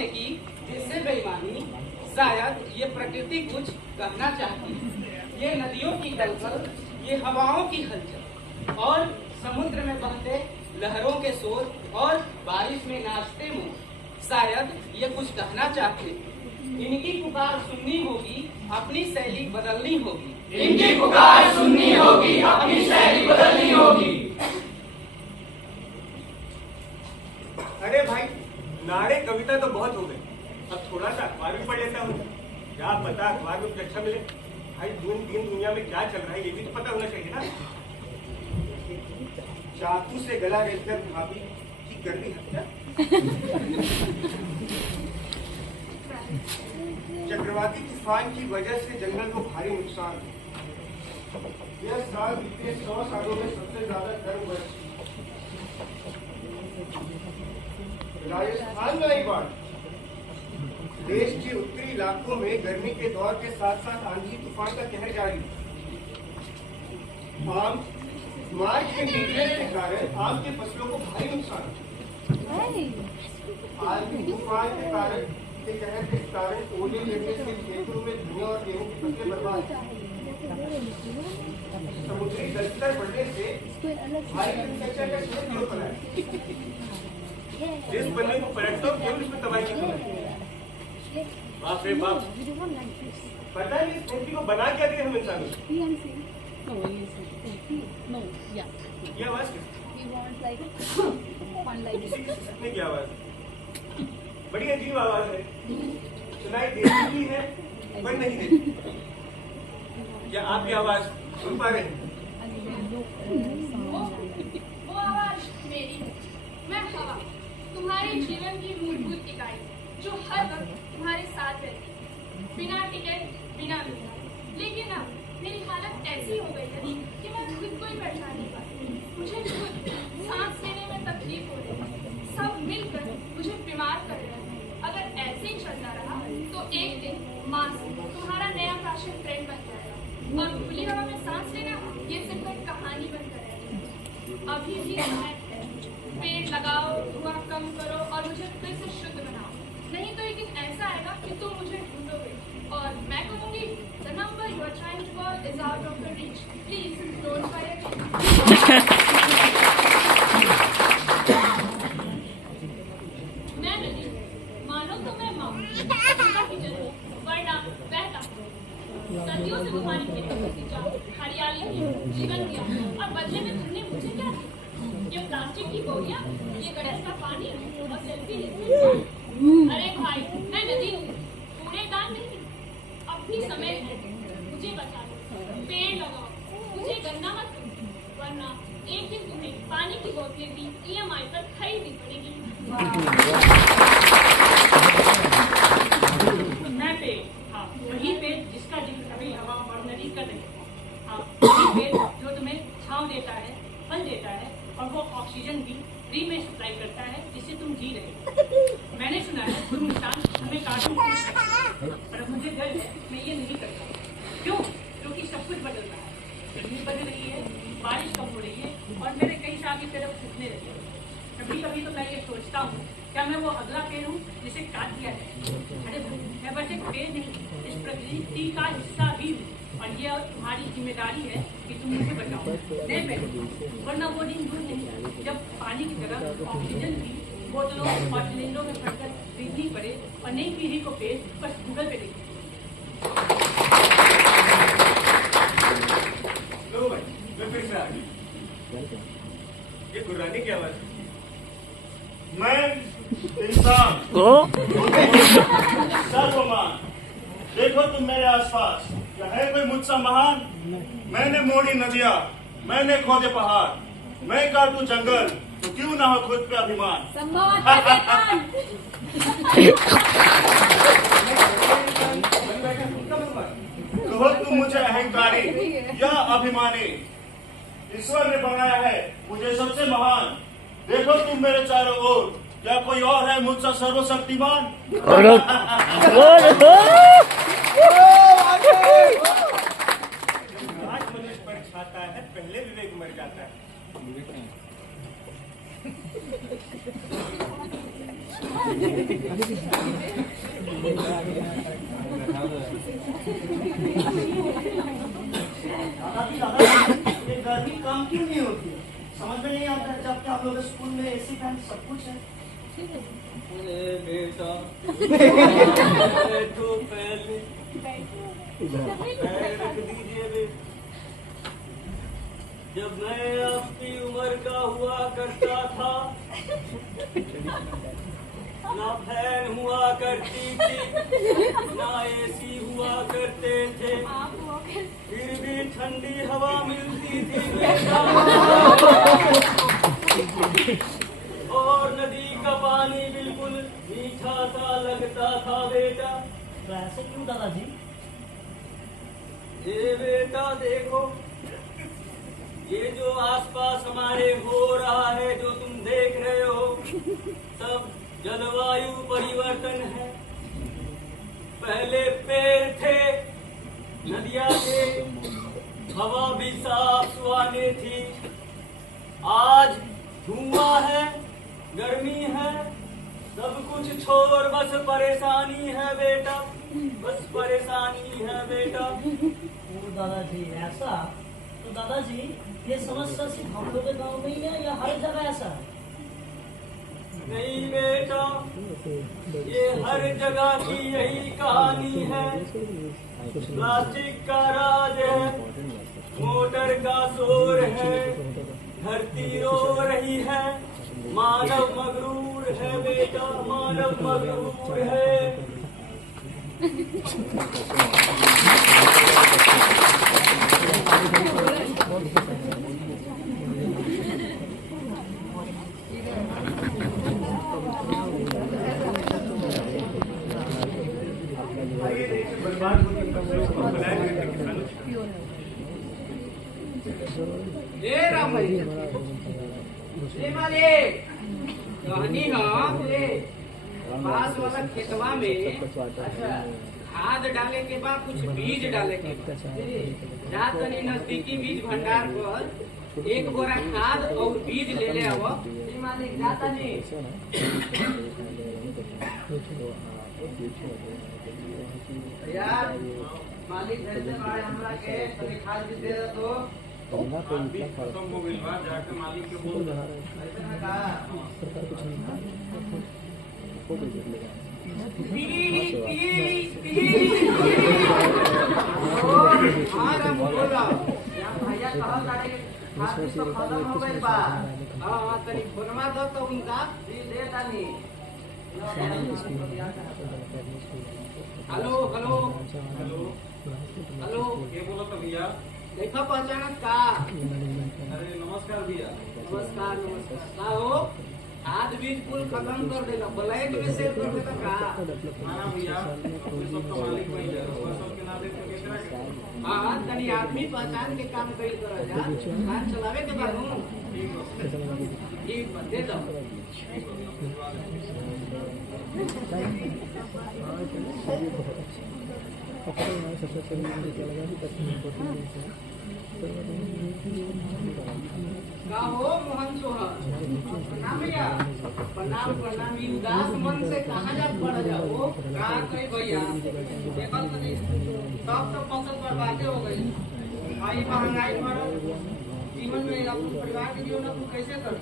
ने की जिससे बेईमानी, शायद ये प्रकृति कुछ कहना चाहती है। ये नदियों की दलदल, ये हवाओं की हलचल और समुद्र में बहते लहरों के शोर और बारिश में नाचते मोर, शायद ये कुछ कहना चाहते। इनकी पुकार सुननी होगी, अपनी शैली बदलनी होगी। इनकी पुकार सुननी होगी, अपनी शैली बदलनी होगी। अरे भाई, नारे कविता तो बहुत हो गई, अब थोड़ा सा अखबार भी पढ़ लेता हूँ। क्या पता अखबार में कुछ अच्छा मिले। भाई दिन दुनिया में क्या चल रहा है ये भी तो पता होना चाहिए ना। चाकू से गला रेतकर भाभी की कर दी हत्या। चक्रवाती तूफान की वजह से जंगल को भारी नुकसान। यह साल बीते 100 सालों में सबसे ज्यादा गर्म वर्ष। राजस्थान में आई बाढ़। देश के उत्तरी इलाकों में गर्मी के दौर के साथ साथ आंधी तूफान का कहर जारी। आम मार्च के निकलने के कारण आम की फसलों को भारी नुकसान। आंधी तूफान के कारण के कहर के कारण ओले गिरने से खेतों में धनिया और गेहूं की फसलें बर्बाद। समुद्री जलस्तर बढ़ने से भारी एग्रीकल्चर का क्षेत्र क्यों फैला है। जिस बंदे को पर्यटकों केवल इसमें तबाही की खबर। बाप रे बाप, पता नहीं इस धरती को बना क्या दिया हम इंसानों ने। ये आवाज किसी के सपने की आवाज, बड़ी अजीब आवाज है, सुनाई देती भी है पर नहीं देती। क्या आपकी आवाज सुन पा रहे हैं? वो आवाज मेरी है। मैं हवा, तुम्हारे जीवन की मूलभूत इकाई, जो हर वक्त तुम्हारे साथ रहती है, बिना टिकट, बिना वीजा। लेकिन अब मेरी हालत ऐसी हो गई है कि मैं खुद को ही पहचान नहीं पाती। मुझे खुद सांस लेने में तकलीफ हो रही है। सब मिलकर मुझे बीमार कर रहे हैं। अगर ऐसे ही चलता रहा तो एक दिन मास्क तुम्हारा नया फैशन ट्रेंड बन जाएगा और खुली हवा में सांस लेना ये सिर्फ एक कहानी बनकर रहेगी। अभी भी समय है, पेड़ लगाओ, धुआं कम करो और मुझे फिर से शुद्ध बनाओ। नहीं तो एक दिन ऐसा आएगा कि तुम मुझे ढूंढोगे और मैं कहूँगी the number you are trying to call is out of the reach. Please don't fire me. मैं नदी, मानो तो मैं माँ, वरना बहता। सदियों से तुम्हारी खेती को सींचा, हरियाली की, जीवन दिया और बदले में तुमने मुझे क्या दिया? ये प्लास्टिक की बोरियां, ये गणेश का पानी और सेल्फी लेते। अरे भाई, मैं नदी हूँ, कूड़ेदान नहीं। अब भी समय है, मुझे बचा लो, पेड़ लगाओ, मुझे गंदा मत करो, वरना एक दिन तुम्हें पानी की बोतलें भी EMI पर खरीदनी पड़ेगी। मैं पेड़, हाँ, वही पेड़ जिसका जिक्र कभी हवा और नदी कर रही है। हाँ, वही पेड़ जो तुम्हें छांव देता है, फल देता है और वो ऑक्सीजन भी फ्री में सप्लाई करता है जिससे तुम जी रहे। मैंने सुना है तुम इंसान हमें काटो, पर मुझे डर है मैं ये नहीं करता। क्यों? क्योंकि सब कुछ बदल रहा है। गर्मी बदल रही है, बारिश कम हो रही है और मेरे कई साल की तरफ सूखने लगे। कभी कभी तो मैं ये सोचता हूँ क्या मैं वो अगला पेड़ हूँ जिसे काट दिया है। अरे भाई, मैं बस एक पेड़ नहीं, इस प्रकृति का हिस्सा भी हूँ और ये तुम्हारी जिम्मेदारी है कि तुम मुझे बचाओ। नहीं पेड़, वरना वो दिन दूर नहीं जब पानी की जगह ऑक्सीजन की बोतलों और सिलेंडरों में भरकर खरीदनी पड़े और नई पीढ़ी को पेड़ बस गूगल पे देखे। लो भाई, मैं फिर से आ गई। ये गुर्राने की आवाज है। मैं इंसान सर्वमान, देखो तुम मेरे आसपास, क्या है कोई मुझसे महान? मैंने मोड़ी नदियाँ, मैंने खोदे पहाड़, मैं काटू जंगल, तो क्यों ना हो खुद पे अभिमान। कहो तुम मुझे अहंकारी या अभिमानी, ईश्वर ने बनाया है मुझे सबसे महान। देखो तुम मेरे चारों ओर, क्या कोई और है मुझसे सर्वशक्तिमान? आज मनुष्य पर छाता है, पहले विवेक मर जाता है। दादा ये गर्मी कम क्यों नहीं होती है? समझ में नहीं आता है जबकि आप लोग स्कूल में एसी फैन सब कुछ है। अरे बेटा तो पहले पैर रख दीजिए बेटा। जब मैं आपकी उम्र का हुआ करता था ना फैन हुआ करती थी ना एसी हुआ करते थे, फिर भी ठंडी हवा मिलती थी बेटा। और नदी का पानी बिल्कुल मीठा सा लगता था बेटा। तो ऐसे क्यों दादाजी? ये बेटा देखो, ये जो आसपास हमारे हो रहा है, जो तुम देख रहे हो, सब जलवायु परिवर्तन है। पहले पेड़ थे, नदियां थे, हवा भी साफ सुहानी थी। आज धुआं है, गर्मी है, सब कुछ छोड़ बस परेशानी है बेटा, बस परेशानी है बेटा। ओ दादाजी ऐसा? तो दादाजी ये समस्या सिर्फ हम लोग के गांव में ही है या हर जगह ऐसा है? नहीं बेटा, ये हर जगह की यही कहानी है। प्लास्टिक का राज है, मोटर का शोर है, धरती रो रही है, मानव मगरूर है बेटा, मानव मगरूर है। आइए देखिए बर्बाद होती फसलों को बनाए हुए किसानों ए राम भाई ए मालिक कहानी हम ये पास वाला खेतवा में खाद डाले के बाद कुछ बीज डाले के बाद जा तनी नजदीकी बीज भंडार पर एक बोरा खाद और बीज ले ले आवो। ए मालिक जाता नहीं यार, मालिक घर से आए हमरा के तनी खाद बीज दे दो। खत्म हो गई बात, जाके मालिक के बोल ऐसा ना कहा हाँ राम बोल रहा यार भैया कहा तारे खाद बीज तो खत्म हो गई बा। हाँ तनी फोनमा दो तो उनका दे तानी। हेलो हेलो हेलो हेलो ये बोला था भैया। देखा पहचानत का? अरे नमस्कार भैया। नमस्कार नमस्कार का हो? खाद बीज कुल खत्म कर देला, ब्लैक में सेल कर देता का? माना भैया, ये सब तो मालिक वही है, उसका सबके नाम देख के केकरा के? हाँ तनी आदमी पहचान के काम करी कर जा, दुकान चलावे के बाद हूँ ठीक बा दे दो। का हो मोहन सोहर? प्रणाम भैया। प्रणाम प्रणाम। ई उदास मन से कहाँ जा पड़ जाओ? का कही भैया देखल तो नहीं, सब तो फसल बर्बादे हो गई। भाई महंगाई बढ़ल, जीवन में अपन परिवार के जीवन अपन कैसे कर?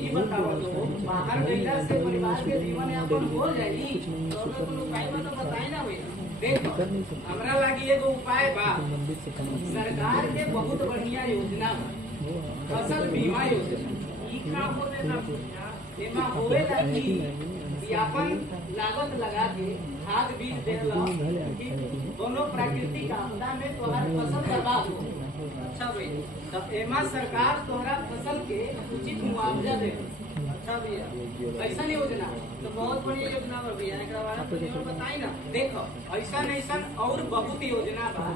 ये बताओ तो बाहर गईला से परिवार के जीवन यापन हो जाई तो उपाय तो बताई ना भैया। देखो हमरा लागी एगो उपाय बा। सरकार के बहुत बढ़िया योजना बा, फसल बीमा योजना। ई का होलेला भैया? एमा होवेला कि अपन लागत लगा के खाद बीज देला कि कोनो प्राकृतिक आपदा में तोहर फसल बर्बाद हो। अच्छा भैया, तब एमा सरकार तोहरा फसल के उचित मुआवजा दे। अच्छा भैया, ऐसा योजना तो बहुत बढ़िया योजना बा भैया, एकरा बारे में जरूर बताई ना। देखो ऐसा और बहुत योजना बा,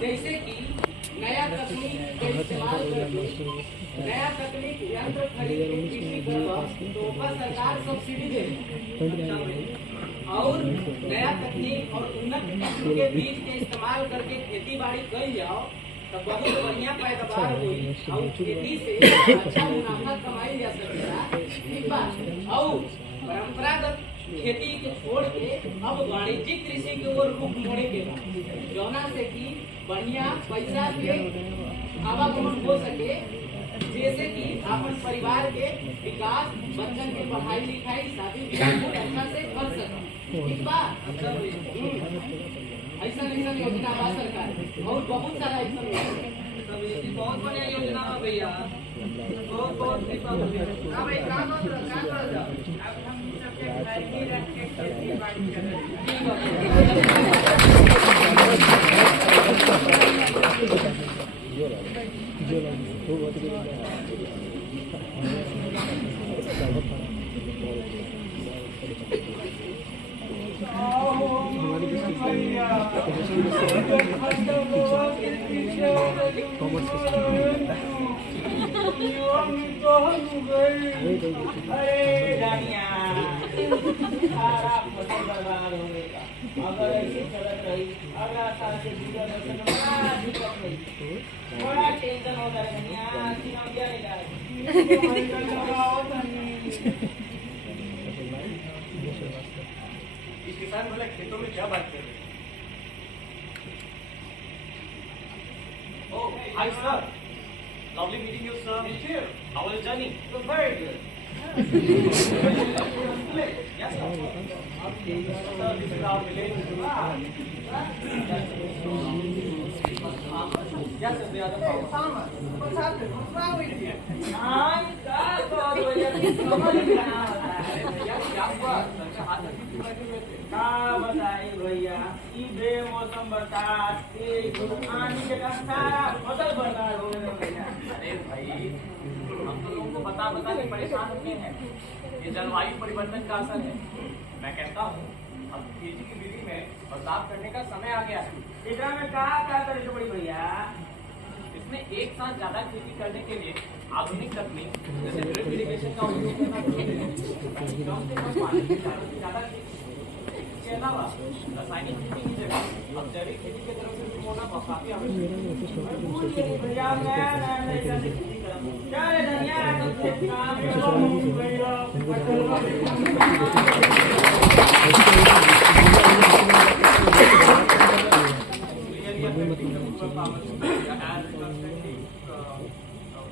जैसे कि नया तकनीक के इस्तेमाल करके नया तकनीक यंत्र खरीद के कृषि करवा तो ऊपर सरकार सब्सिडी दे। और नया तकनीक और उन्नत किस्म के बीज के इस्तेमाल करके खेती बाड़ी कर जाओ तो बहुत बढ़िया पैदावार हुई और खेती से अच्छा मुनाफा कमाई जा सकेगा। ठीक बात। और परंपरागत खेती के छोड़ के अब वाणिज्यिक कृषि की ओर रुख मोड़े के बाद जौना से कि बढ़िया पैसा के आवागमन हो सके, जैसे कि अपन परिवार के विकास, बच्चन के पढ़ाई लिखाई, शादी विवाह को अच्छा से कर सके। ठीक बा? ऐसा योजना बा सरकार और बहुत सारा ऐसा बहुत बढ़िया योजना बा भैया, बहुत बहुत हाँ भाई काम कर जाओ। अब हम सबके घर ही रख के खेती बाड़ी कर अरे जानिया सारा फसल बर्बाद हो गया। अगर ऐसे चलत रही अगला साल से बड़ा दिक्कत हुई, बड़ा टेंशन होता है जानिया, चिनौतियां इस किसान वाले खेतों में क्या बात कर रहे हैं? Oh, hi sir. Lovely meeting you, sir. Me too. How was the journey? It was very good. Yes, sir. Sir, this is our village. Yes, sir. They are the farmers. What's happening? What's wrong with you? बताइए भैया, बेमौसम बरसात आंधी के कारण सारा फसल बर्बाद हो गया भैया। अरे भाई, हम तो लोगों को बता के परेशान होते हैं। ये जलवायु परिवर्तन का असर है। मैं कहता हूँ अब खेती की विधि में बदलाव करने का समय आ गया है। इतना में क्या करे बड़ी भैया? इसमें एक साथ ज्यादा खेती करने के लिए आधुनिक तकनीक जैसे ड्रिप इरिगेशन का उपयोग करना जरूरी है। कम से कम पानी की ज्यादा इसके अलावा रासायनिक खेती की जगह अब जैविक खेती की तरफ से होना काफी आवश्यक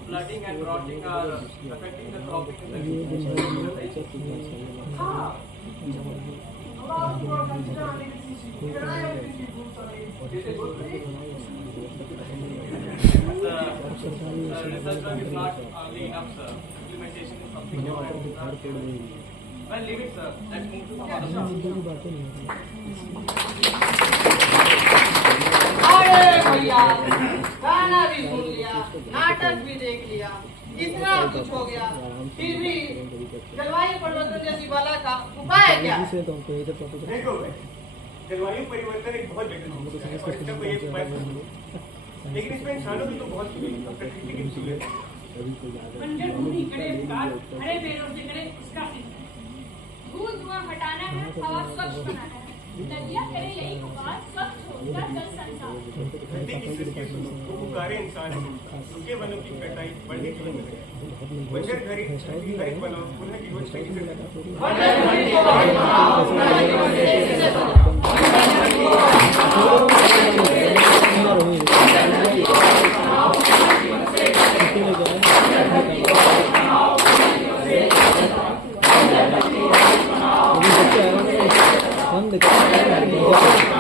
flooding and rotting are affecting the cropping the research is not only enough, sir. Implementation is something new. Well, leave it, sir. Let's move to some other अरे भैया, गाना भी सुन लिया, नाटक भी देख लिया, इतना कुछ हो गया, फिर भी जलवायु परिवर्तन जैसी बला का उपाय क्या है? देखो भाई, जलवायु परिवर्तन एक बहुत जटिल समस्या है और इसका कोई एक उपाय नहीं है। लेकिन इसमें इंसानों की तो बहुत प्रकृति की सुविधा है। बंजर भूमि करे विकास, हरे पेड़ों से करे उसका धूल धुआं हटाना है, हवा स्वच्छ बनाना है। नदियाँ करे यही उपाय, स्वच्छ होगा जल संसार। धरती की सृष्टि को पुकारे इंसान उनके वनों की कटाई बढ़ने की वजह है। बंजर हरित वनों पुनः जीवन शैली हम